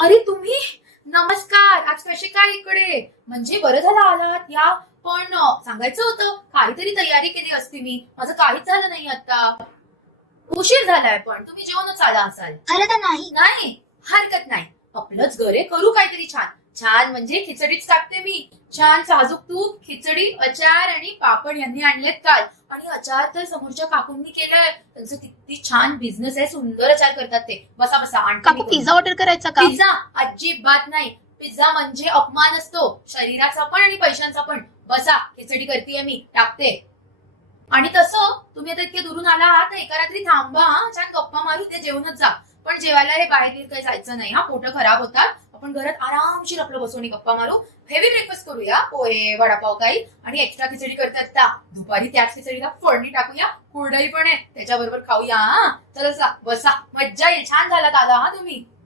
अरे तुम्ही, नमस्कार. आज कसे काय इकडे? म्हणजे बरं झालं आलात या. पण सांगायचं होतं, काहीतरी तयारी केली असती मी. माझं काहीच झालं नाही आता. उशीर झालाय, पण तुम्ही जेवणच आला असाल. खरं तर नाही. नाही, हरकत नाही. आपलंच घर आहे, करू काहीतरी छान. छान म्हणजे खिचडीच टाकते मी. छान साजूक तूप, खिचडी, अचार आणि पापड यांनी आणलेत काल. आणि अचार तर समोरच्या काकूंनी केलंय. त्यांचं किती छान बिझनेस आहे, सुंदर अचार करतात ते. बसा बसा, आणते काकू मी तुम्हाला. पिझ्झा ऑर्डर करायचा का? पिझ्झा अजिबात नाही. पिझ्झा म्हणजे अपमान असतो, शरीराचा पण आणि पैशांचा पण. बसा, खिचडी करतेय मी, टाकते. आणि तसं तुम्ही आता इतके दुरून आला आहात, तर एका रात्री थांबा हा. छान गप्पा मारू, ते जेवणच जा. पण जेवायला हे बाहेर काही जायचं नाही हा, पोटं खराब होतात. आपण घरात आरामशीर आपलं बसून गप्पा मारू. हेवी ब्रेकफास्ट करूया, पोहे वडापाव काही. आणि एक्स्ट्रा खिचडी करतात त्या दुपारी, त्याच खिचडीला फोडणी टाकूया. कुरडई पण आहे, त्याच्याबरोबर खाऊया हा. चला बसा, मज्जा येईल. छान झालात आला हा तुम्ही.